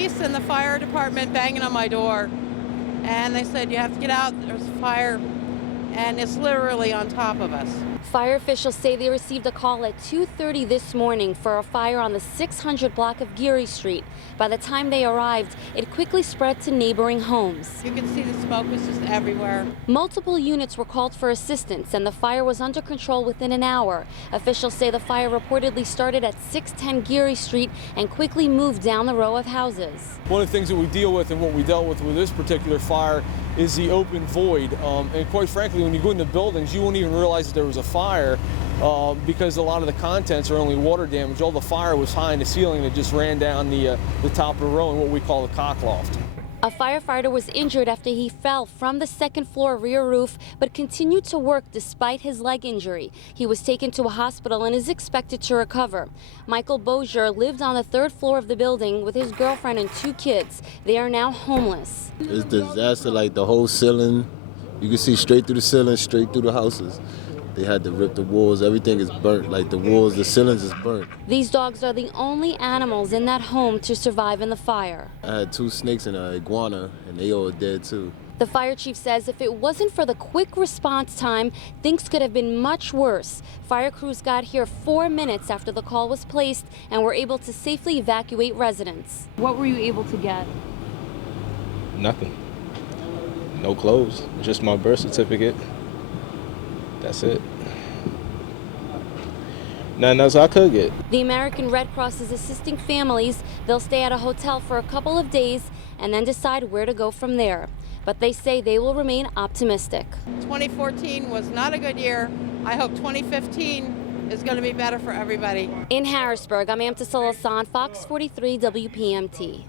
police and the fire department banging on my door. And they said, you have to get out, there's a fire. And it's literally on top of us. Fire officials say they received a call at 2:30 this morning for a fire on the 600 block of Geary Street. By the time they arrived, it quickly spread to neighboring homes. You can see the smoke was just everywhere. Multiple units were called for assistance, and the fire was under control within an hour. Officials say the fire reportedly started at 610 Geary Street and quickly moved down the row of houses. One of the things that we deal with and what we dealt with this particular fire is the open void. And quite frankly, when you go into buildings, you won't even realize that there was a fire because a lot of the contents are only water damage. All the fire was high in the ceiling that just ran down the top of the row in what we call the cock loft. A firefighter was injured after he fell from the second floor rear roof, but continued to work despite his leg injury. He was taken to a hospital and is expected to recover. Michael Bozier lived on the third floor of the building with his girlfriend and 2 kids. They are now homeless. It's a disaster, like the whole ceiling. You can see straight through the ceiling, straight through the houses. They had to rip the walls. Everything is burnt, like the walls, the ceilings is burnt. These dogs are the only animals in that home to survive in the fire. I had 2 snakes and an iguana, and they all dead too. The fire chief says if it wasn't for the quick response time, things could have been much worse. Fire crews got here 4 minutes after the call was placed and were able to safely evacuate residents. What were you able to get? Nothing. No clothes, just my birth certificate. That's it. Nothing else I could get. The American Red Cross is assisting families. They'll stay at a hotel for a couple of days and then decide where to go from there. But they say they will remain optimistic. 2014 was not a good year. I hope 2015 is going to be better for everybody. In Harrisburg, I'm Amta Salasan, Fox 43 WPMT.